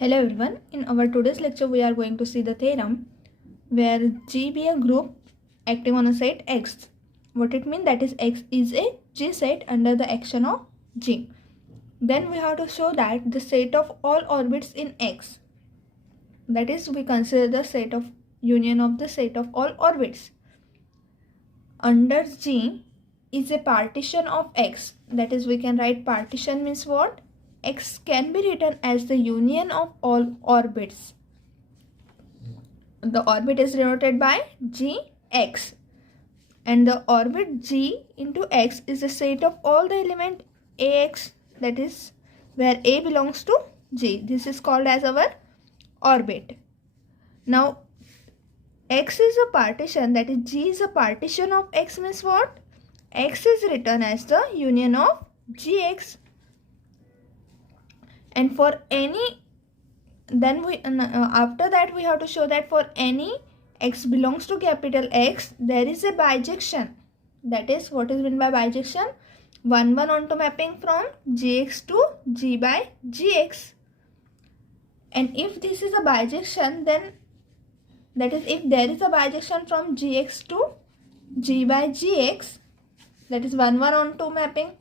Hello everyone, in our today's lecture we are going to see the theorem where G be a group acting on a set X. What it means, that is X is a G set under the action of G. Then we have to show that the set of all orbits in X, that is we consider the set of union of the set of all orbits under G is a partition of X. That is we can write partition means what? X can be written as the union of all orbits. The orbit is denoted by Gx, and the orbit G into X is the set of all the element Ax, that is where A belongs to G. This is called as our orbit. Now X is a partition, that is G is a partition of X means what? X is written as the union of Gx. And for any, then we after that we have to show that for any X belongs to capital X, there is a bijection. That is what is meant by bijection? 1:1 onto mapping from Gx to G by Gx. And if this is a bijection, then that is if there is a bijection from Gx to G by Gx, that is 1:1 onto mapping.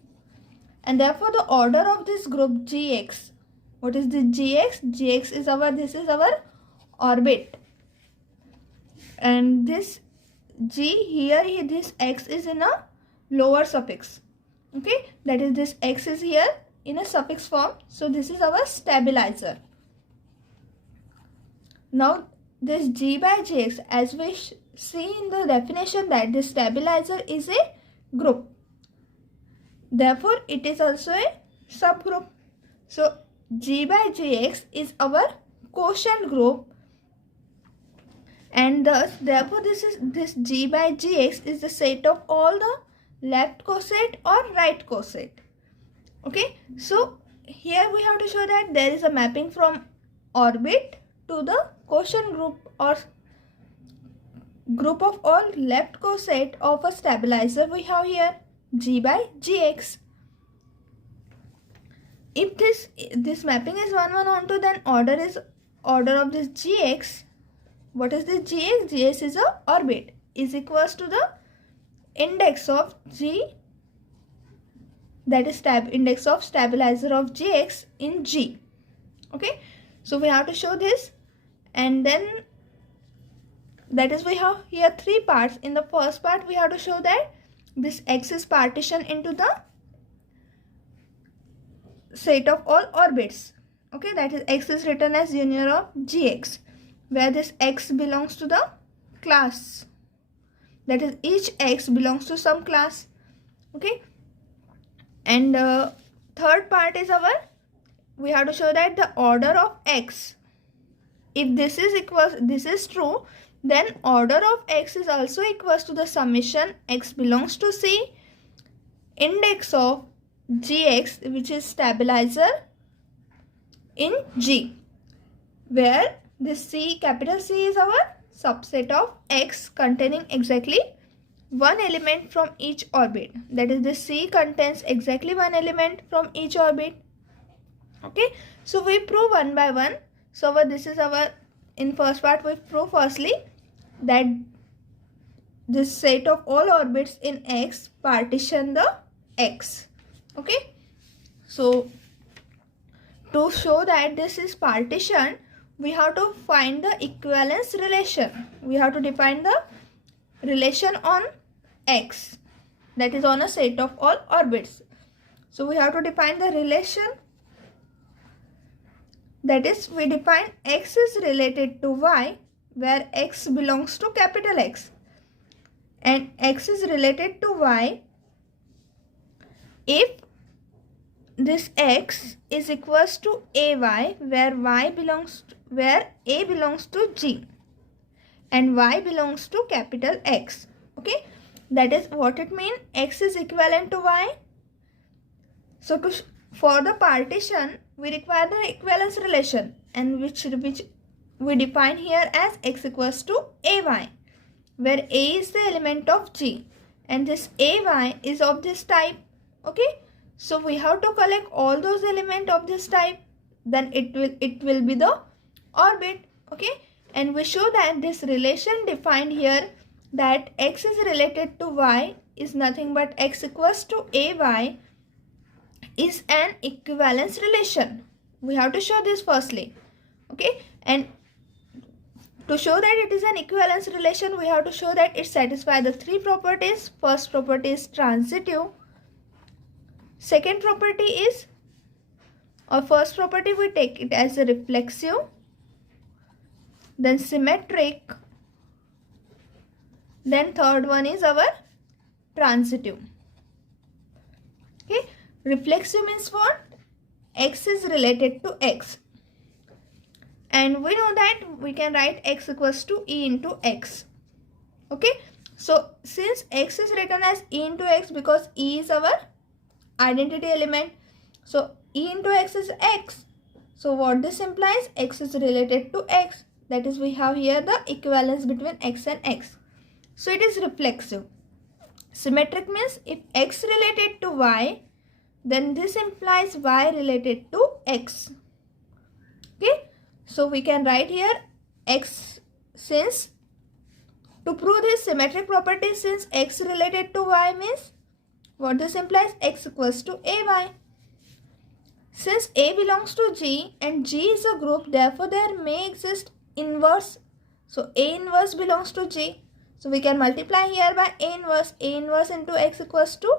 And therefore the order of this group Gx, what is the Gx? Gx is this is our orbit, and this G here, this X is in a lower suffix. Okay, that is this X is here in a suffix form. So this is our stabilizer. Now this G by Gx, as we see in the definition, that this stabilizer is a group. Therefore it is also a subgroup. So G by Gx is our quotient group, and thus therefore this G by Gx is the set of all the left coset or right coset. Okay, so here we have to show that there is a mapping from orbit to the quotient group or group of all left coset of a stabilizer. We have here G by Gx. If this mapping is 1:1 onto, then order of this Gx. What is this Gx? Gx is a orbit, is equals to the index of G, that is index of stabilizer of Gx in G. Okay, so we have to show this, and then that is we have here three parts. In the first part we have to show that this X is partitioned into the set of all orbits. Okay, that is X is written as union of Gx, where this X belongs to the class, that is each X belongs to some class. Okay, and third part is we have to show that the order of X, if this is true, then order of X is also equals to the summation X belongs to C, index of Gx, which is stabilizer in G, where this C, capital C, is our subset of X containing exactly one element from each orbit. That is, this C contains exactly one element from each orbit. Okay, so we prove one by one. So this is in first part we prove firstly that this set of all orbits in X partition the X. Okay, so to show that this is partition, we have to find the equivalence relation. We have to define the relation on X, that is on a set of all orbits. So we have to define the relation, that is we define X is related to Y, where X belongs to capital X, and X is related to Y if this X is equals to AY, where A belongs to G and Y belongs to capital X. Okay, that is what it means, X is equivalent to Y. So for the partition we require the equivalence relation, and which we define here as X equals to AY, where A is the element of G and this AY is of this type. Okay, so we have to collect all those elements of this type. then it will be the orbit. Okay, and we show that this relation defined here, that x is related to y, is nothing but x equals to ay, is an equivalence relation. We have to show this firstly. Okay, and to show that it is an equivalence relation, we have to show that it satisfies the three properties. First property is transitive. Second property is, or first property we take it as a reflexive, then symmetric, then third one is our transitive. Okay, reflexive means what? X is related to x, and we know that we can write x equals to e into x. Okay, so since x is written as e into x because e is our identity element, so e into x is x. So what this implies? X is related to x. That is, we have here the equivalence between x and x. So it is reflexive. Symmetric means if x related to y, then this implies y related to x. Okay, so we can write here x, since to prove this symmetric property, since x related to y means what this implies? X equals to ay. Since A belongs to G and G is a group, therefore there may exist inverse. So A inverse belongs to G. So we can multiply here by A inverse. A inverse into X equals to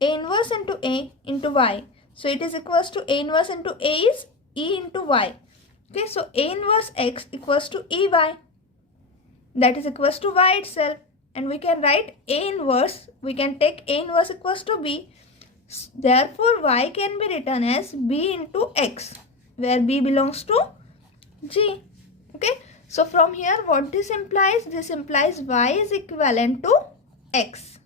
A inverse into A into Y. So it is equals to A inverse into A is E into Y. Okay, so A inverse X equals to EY. That is equals to Y itself. And we can write A inverse. We can take A inverse equals to B. Therefore, y can be written as b into x, where b belongs to g. Okay, so from here what this implies? This implies y is equivalent to x.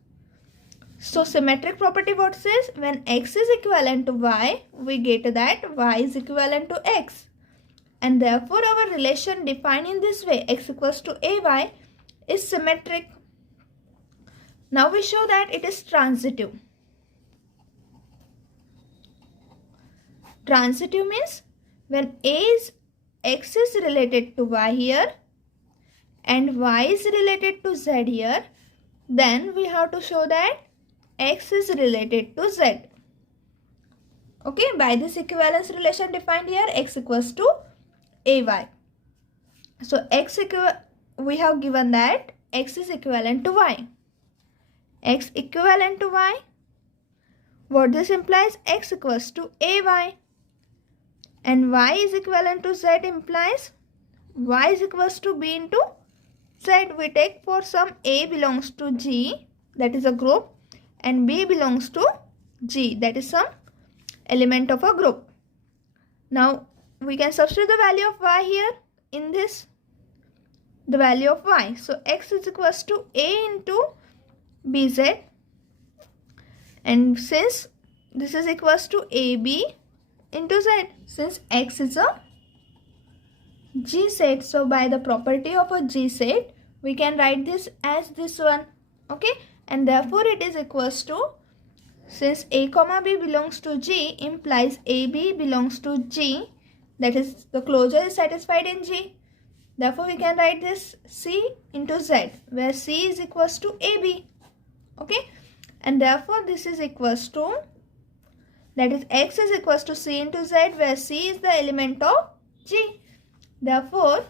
So symmetric property what says? When x is equivalent to y, we get that y is equivalent to x. And therefore our relation defined in this way, x equals to ay, is symmetric. Now we show that it is transitive. Transitive means when x is related to y here and y is related to z here, then we have to show that x is related to z. Okay, by this equivalence relation defined here, x equals to ay. So we have given that x is equivalent to y. X equivalent to y. What this implies? X equals to ay. And y is equivalent to z implies y is equals to b into z. We take for some a belongs to G, that is a group, and b belongs to G, that is some element of a group. Now we can substitute the value of y here in this, the value of y. So x is equals to a into bz, and since this is equals to ab into z, since x is a G set, so by the property of a G set we can write this as this one. Okay, and therefore it is equals to, since a comma b belongs to G implies ab belongs to G, that is the closure is satisfied in G. Therefore we can write this C into Z, where C is equals to ab. Okay, and therefore this is equals to, that is x is equals to C into Z, where C is the element of G. Therefore,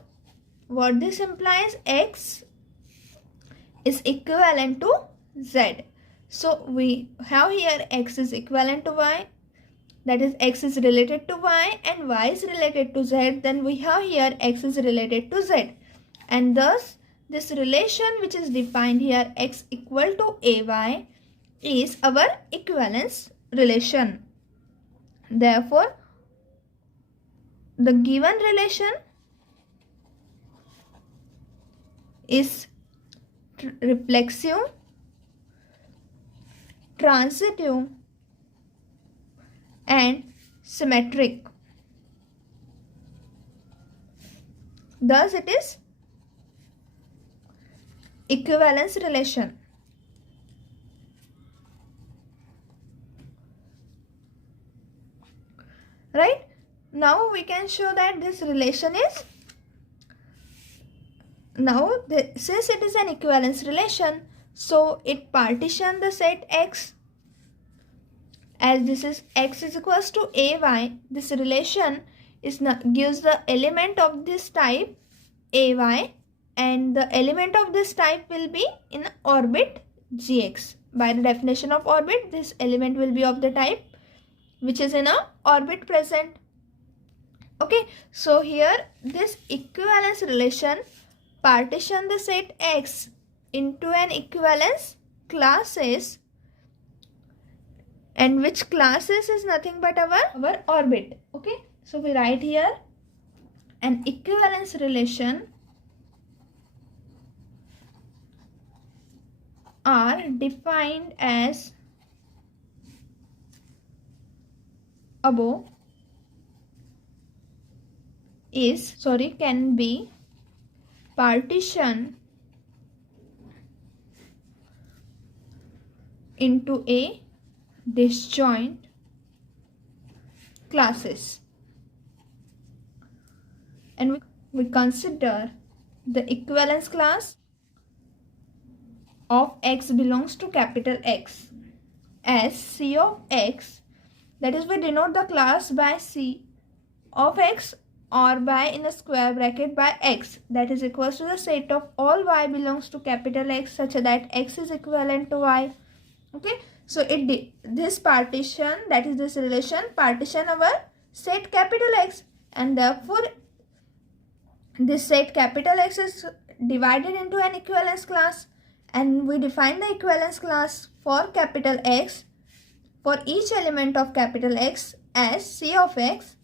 what this implies? X is equivalent to Z. So we have here x is equivalent to y, that is x is related to y and y is related to z. Then we have here x is related to z, and thus this relation which is defined here, x equal to ay, is our equivalence relation. Therefore, the given relation is reflexive, transitive and symmetric. Thus it is equivalence relation. Right? now we can show that this relation is, since it is an equivalence relation, so it partition the set X. As this is X is equals to AY, this relation gives the element of this type AY, and the element of this type will be in orbit GX. By the definition of orbit, this element will be of the type which is in a orbit present. Okay, so here this equivalence relation partition the set X into an equivalence classes, and which classes is nothing but our orbit. Okay, so we write here an equivalence relation are defined as above can be partitioned into a disjoint classes, and we consider the equivalence class of X belongs to capital X as C of X, that is we denote the class by C of X or by in a square bracket by X, that is equals to the set of all Y belongs to capital X such that X is equivalent to Y. Okay, so this partition, that is this relation, partition our set capital X, and therefore this set capital X is divided into an equivalence class, and we define the equivalence class for capital X for each element of capital X as C of X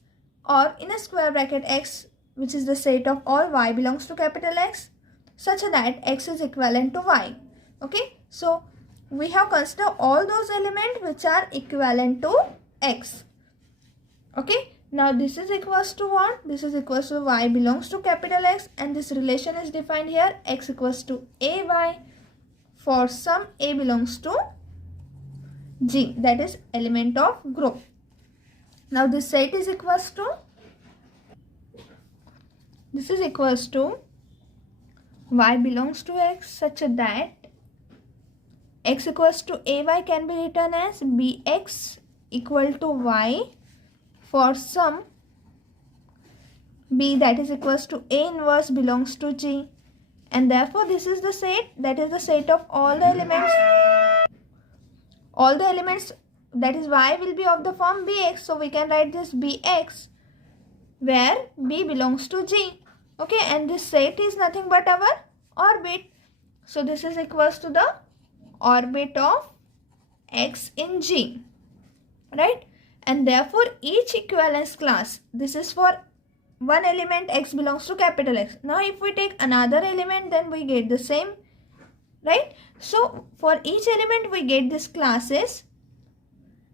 or in a square bracket X, which is the set of all Y belongs to capital X such that X is equivalent to Y. Okay, so we have considered all those elements which are equivalent to X. Okay, now this is equals to what? This is equals to Y belongs to capital X, and this relation is defined here X equals to AY for some A belongs to G, that is element of group. Now this set is equals to, this is equals to Y belongs to X such that X equals to AY can be written as BX equal to Y for some B, that is equals to A inverse belongs to G, and therefore this is the set, that is the set of all the elements. All the elements, that is Y, will be of the form BX, so we can write this BX where B belongs to G. Okay, and this set is nothing but our orbit, so this is equals to the orbit of X in G, right? And therefore each equivalence class, this is for one element X belongs to capital X. Now if we take another element, then we get the same, right? So for each element we get these classes,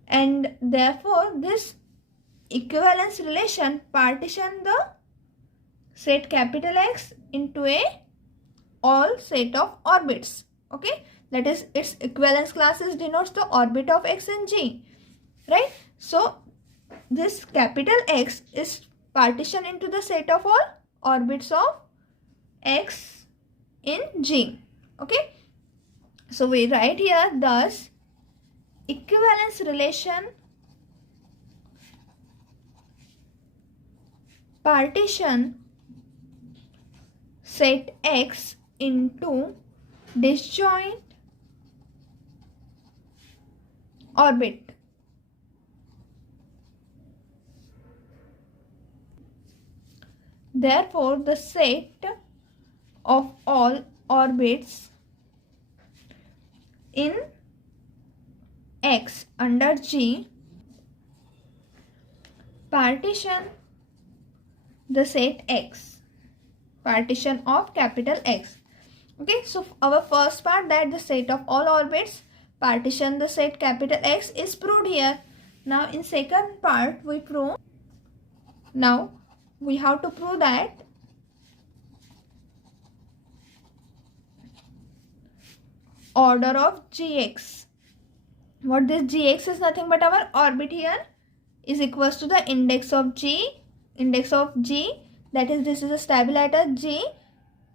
and therefore this equivalence relation partition the set capital X into a all set of orbits. Okay, that is its equivalence classes denotes the orbit of X and G, right? So this capital X is partitioned into the set of all orbits of X in G. Okay, so we write here thus equivalence relation partition set X into disjoint orbit. Therefore, the set of all orbits in X under G partition the set X, partition of capital X. Okay, so our first part, that the set of all orbits partition the set capital X, is proved here. Now in second part we prove, now we have to prove that order of Gx. What this Gx is nothing but our orbit here is equals to the index of G index of g, that is this is a stabilizer g.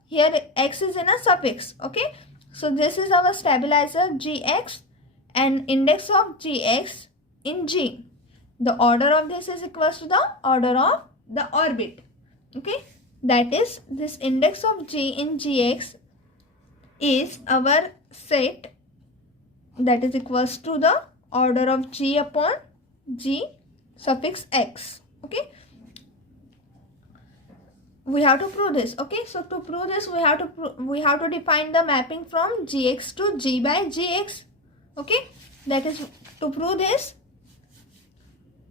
Here x is in a suffix. Okay, so this is our stabilizer gx and index of gx in g. The order of this is equals to the order of the orbit. Okay, that is this index of g in gx is our set, that is equals to the order of g upon g suffix x. Okay, we have to prove this. Okay, so to prove this we have to define the mapping from gx to g by gx. Okay, that is, to prove this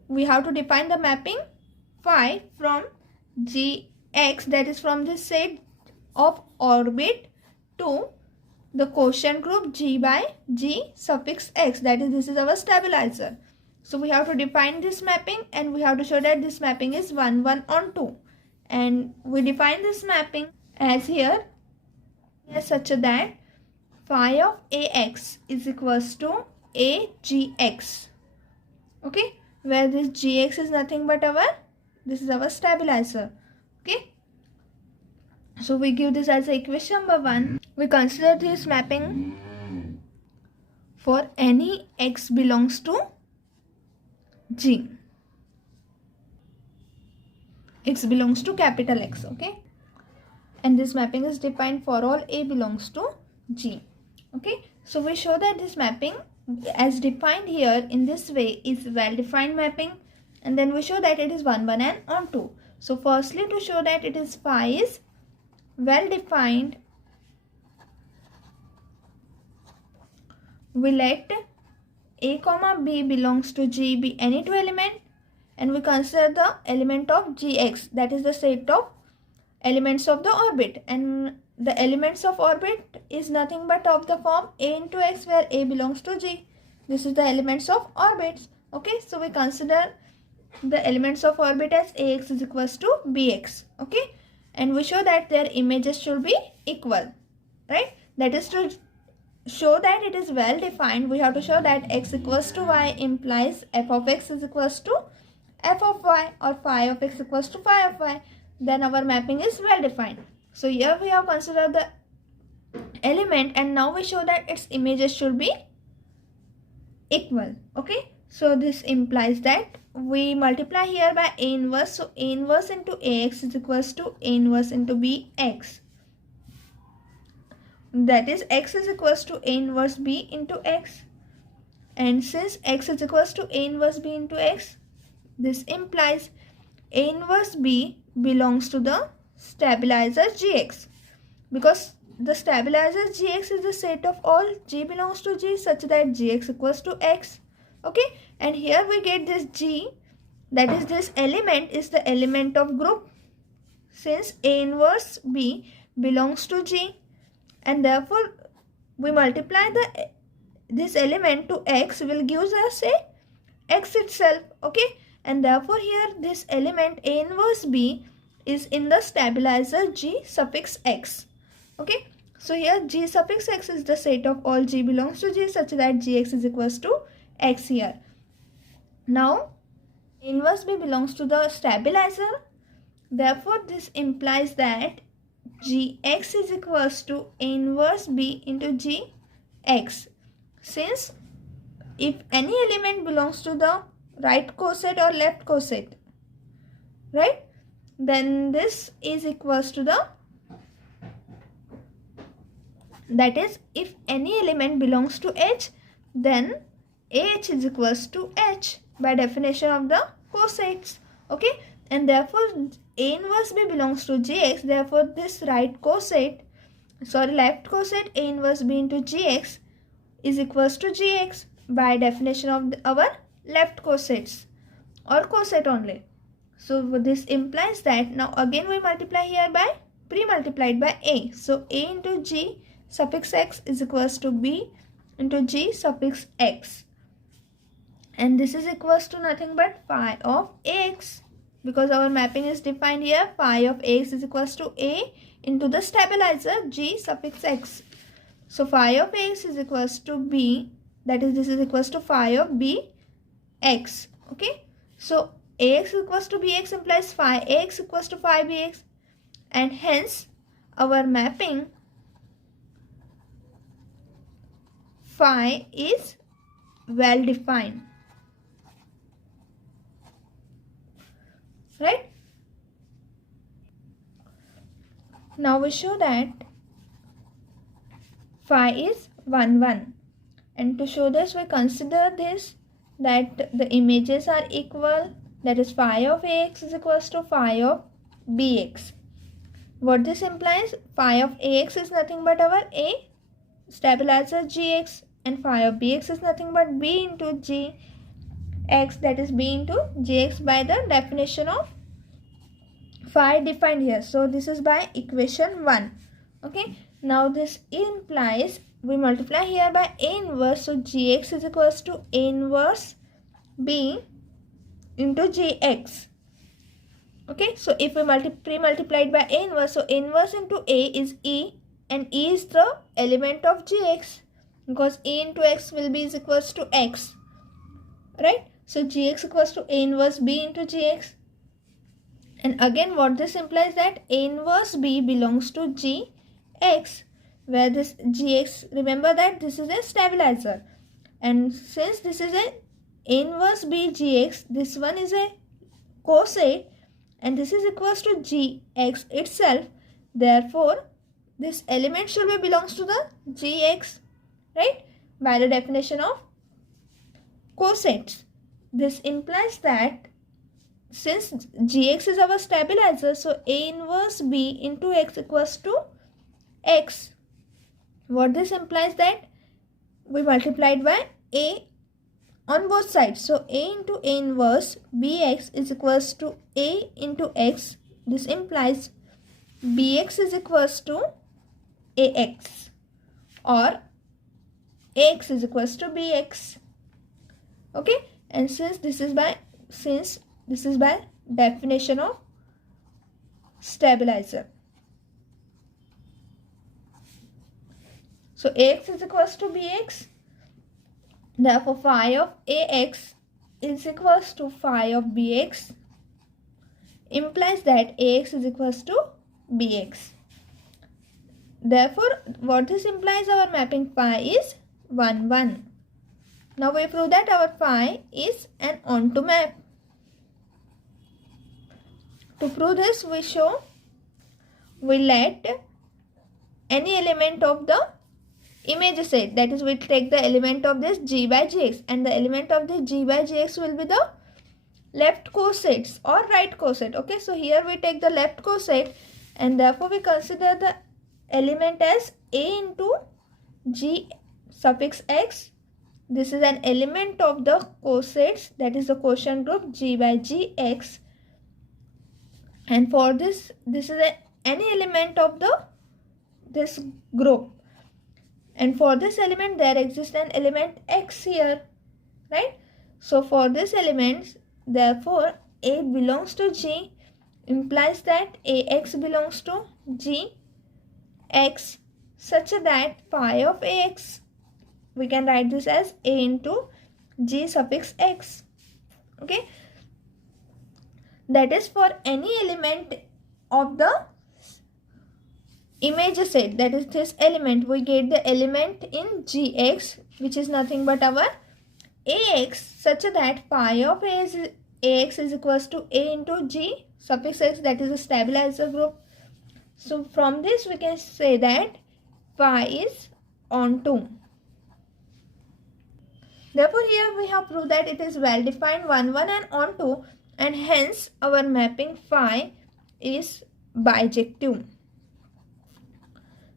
we have to define the mapping phi from gx, that is from the set of orbit, to the quotient group g by g suffix x, that is this is our stabilizer. So we have to define this mapping and we have to show that this mapping is 1 1 on 2, and we define this mapping as here such that phi of ax is equals to agx. Okay, where this gx is nothing but this is our stabilizer. Okay, so we give this as equation number 1. We consider this mapping for any x belongs to g. X belongs to capital X. Okay, and this mapping is defined for all a belongs to g. Okay, so we show that this mapping as defined here in this way is well defined mapping, and then we show that it is 1 1 and on 2. So firstly, to show that it is phi is well defined, we let a comma b belongs to g be any two element, and we consider the element of gx, that is the set of elements of the orbit, and the elements of orbit is nothing but of the form a into x, where a belongs to g. This is the elements of orbits. Okay, so we consider the elements of orbit as ax is equals to bx. Okay, and we show that their images should be equal, right? That is, to show that it is well defined, we have to show that x equals to y implies f of x is equals to f of y, or phi of x equals to phi of y. Then our mapping is well defined. So here we have considered the element, and now we show that its images should be equal. Okay, so this implies that we multiply here by a inverse. So a inverse into ax is equals to a inverse into bx. That is, x is equals to a inverse b into x, and since x is equals to a inverse b into x, this implies a inverse b belongs to the stabilizer gx, because the stabilizer gx is the set of all g belongs to g such that gx equals to x. Okay, and here we get this g, that is this element is the element of group, since a inverse b belongs to g, and therefore we multiply this element to x will give us a x itself. Okay, and therefore here this element a inverse b is in the stabilizer g suffix x. Okay, so here g suffix x is the set of all g belongs to g such that gx is equals to x here. Now inverse b belongs to the stabilizer, therefore this implies that gx is equals to a inverse b into gx, since if any element belongs to the right coset or left coset, right, then this is equals to the, that is, if any element belongs to h, then ah is equals to h by definition of the cosets. Okay, and therefore a inverse b belongs to gx, therefore this left coset a inverse b into gx is equals to gx by definition of our left cosets or coset only. So this implies that now again we multiply here by pre-multiplied by a. So a into g suffix x is equals to b into g suffix x, and this is equals to nothing but phi of ax, because our mapping is defined here. Phi of ax is equals to a into the stabilizer g suffix x. So phi of ax is equals to b, that is, this is equals to phi of b x. Okay, so ax equals to bx implies phi ax equals to phi bx, and hence our mapping phi is well defined, right? Now we show that phi is 1 1, and to show this we consider this that the images are equal, that is phi of ax is equals to phi of bx. What this implies, phi of ax is nothing but our a stabilizer gx, and phi of bx is nothing but b into gx, that is b into gx by the definition of phi defined here. So this is by equation 1. Okay, now this implies we multiply here by a inverse, so gx is equals to a inverse b into gx. Okay, so if we pre-multiplied by a inverse, so inverse into a is e, and e is the element of gx, because e into x will be is equals to x, right? So gx equals to a inverse b into gx. And again what this implies that a inverse b belongs to gx, where this gx, remember that this is a stabilizer, and since this is a inverse b gx, this one is a coset, and this is equals to gx itself, therefore this element should be belongs to the gx, right, by the definition of cosets. This implies that since gx is our stabilizer, so a inverse b into x equals to x. What this implies that we multiplied by a on both sides, so a into a inverse bx is equals to a into x. This implies bx is equals to ax, or ax is equals to bx. Okay, and since this is by definition of stabilizer, so ax is equals to bx, therefore phi of ax is equals to phi of bx, implies that ax is equals to bx. Therefore what this implies, our mapping phi is 1 1. Now we prove that our phi is an onto map. To prove this, we let any element of the image set, that is we take the element of this g by gx, and the element of this g by gx will be the left cosets or right coset. Okay, so here we take the left coset, and therefore we consider the element as a into g suffix x. This is an element of the cosets, that is the quotient group g by gx, and for this is any element of this group, and for this element there exists an element x here, right? So for this element, therefore a belongs to g, implies that ax belongs to gx, such that phi of ax, we can write this as a into g suffix x. Okay, that is for any element of the image set, that is this element, we get the element in gx, which is nothing but our ax, such that phi of ax is equals to a into g suffix x, that is a stabilizer group. So from this we can say that phi is onto. Therefore here we have proved that it is well defined 1 1 and onto, and hence our mapping phi is bijective.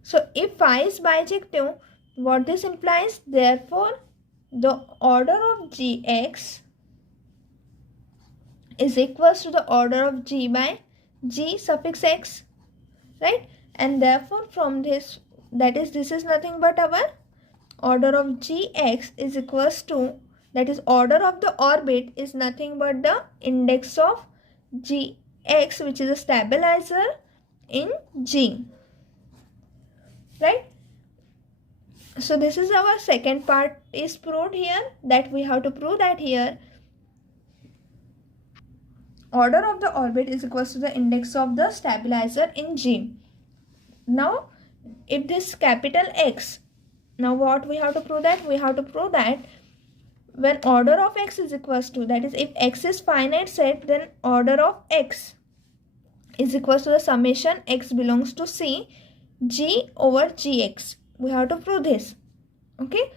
So if phi is bijective, what this implies, therefore the order of gx is equals to the order of g by g suffix x, right? And therefore from this, that is this is nothing but our order of gx is equals to, that is order of the orbit is nothing but the index of gx, which is a stabilizer in g, right? So this is our second part is proved here, that we have to prove that here order of the orbit is equals to the index of the stabilizer in G. Now if this capital X, now what we have to prove that? We have to prove that when order of X is equals to, that is if X is finite set, then order of X is equals to the summation X belongs to C G over Gx. We have to prove this. Okay,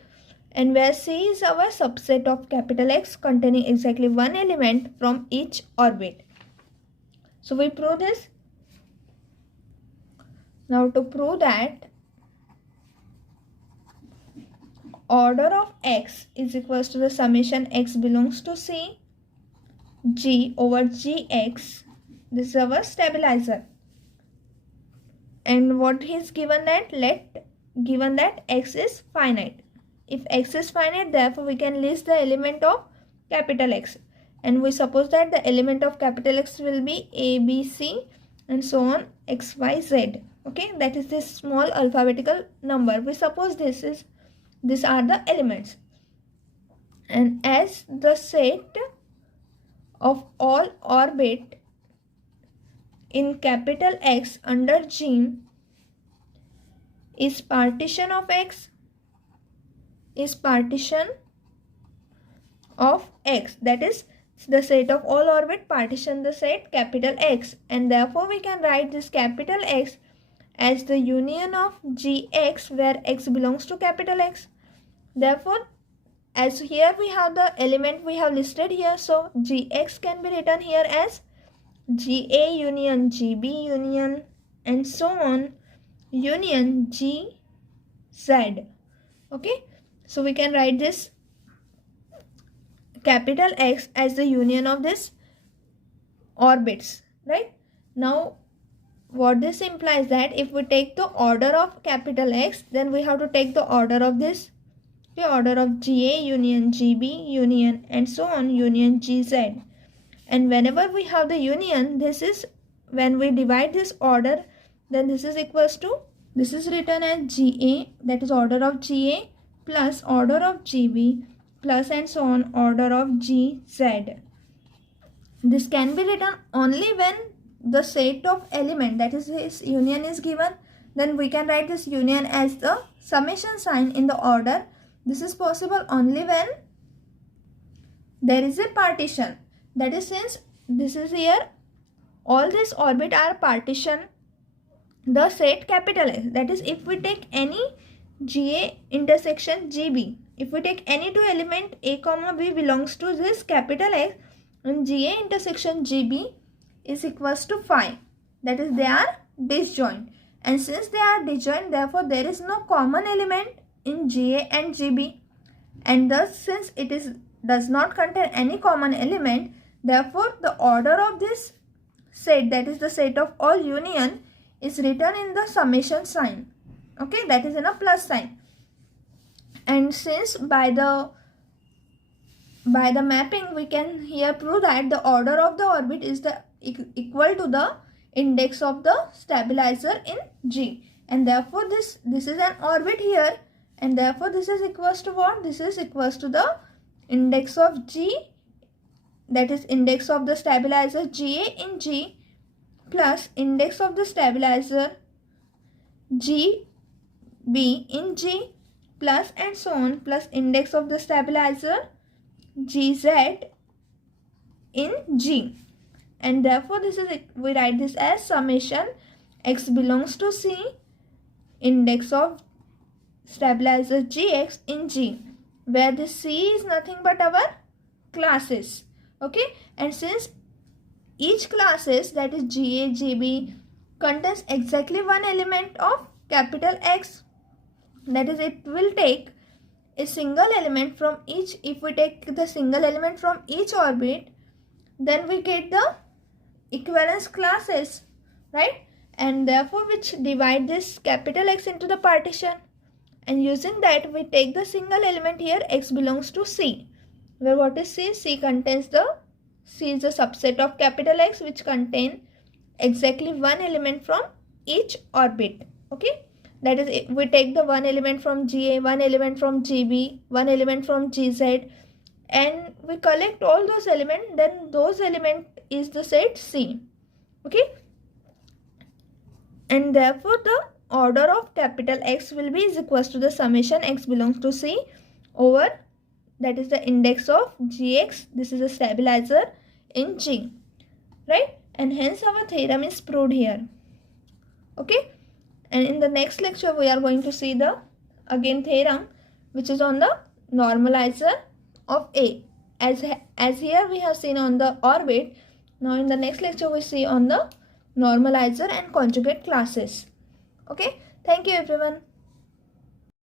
and where C is our subset of capital X containing exactly one element from each orbit. So we prove this. Now to prove that order of X is equals to the summation X belongs to C G over Gx, this is our stabilizer. And what is given that? Given that X is finite. If X is finite, therefore we can list the element of capital X. And we suppose that the element of capital X will be A, B, C and so on X, Y, Z. Okay, that is this small alphabetical number. We suppose these are the elements. And as the set of all orbit in capital X under G is partition of X, is partition of X, that is the set of all orbit partition the set capital X, and therefore we can write this capital X as the union of Gx where X belongs to capital X. Therefore, as here we have the element we have listed here, so Gx can be written here as Ga union Gb union and so on union Gz. Okay, so we can write this capital X as the union of this orbits, right? Now what this implies that if we take the order of capital X, then we have to take the order of this, the order of Ga union Gb union and so on union Gz. And whenever we have the union, this is when we divide this order, then this is equals to, this is written as Ga, that is order of Ga plus order of Gb plus and so on order of Gz. This can be written only when the set of element, that is this union is given, then we can write this union as the summation sign in the order. This is possible only when there is a partition. That is, since this is here, all this orbit are partition the set capital X. That is, if we take any Ga intersection Gb, if we take any two element A comma B belongs to this capital X, and Ga intersection Gb is equals to phi. That is, they are disjoint. And since they are disjoint, therefore there is no common element in Ga and Gb. And thus, since it does not contain any common element, therefore the order of this set, that is the set of all union, is written in the summation sign. Okay, that is in a plus sign. And since by the mapping we can here prove that the order of the orbit is equal to the index of the stabilizer in G, and therefore this is an orbit here, and therefore this is equals to what? This is equals to the index of G, that is index of the stabilizer Ga in G plus index of the stabilizer Gb in G plus and so on plus index of the stabilizer Gz in G. And therefore this is, we write this as summation X belongs to C index of stabilizer Gx in G, where this C is nothing but our classes. Okay, and since each classes, that is Ga, Gb, contains exactly one element of capital X, that is, it will take a single element from each. If we take the single element from each orbit, then we get the equivalence classes, right? And therefore which divide this capital X into the partition, and using that we take the single element here X belongs to C, where what is C? C contains C is a subset of capital X which contain exactly one element from each orbit. Okay, that is, we take the one element from Ga, one element from Gb, one element from Gz, and we collect all those elements, then those elements is the set C. Okay, and therefore the order of capital X will be is equals to the summation x belongs to C over, that is the index of Gx. This is a stabilizer in G, right? And hence our theorem is proved here. Okay, and in the next lecture we are going to see the again theorem which is on the normalizer of A. As here we have seen on the orbit. Now in the next lecture we see on the normalizer and conjugate classes. Okay, thank you everyone.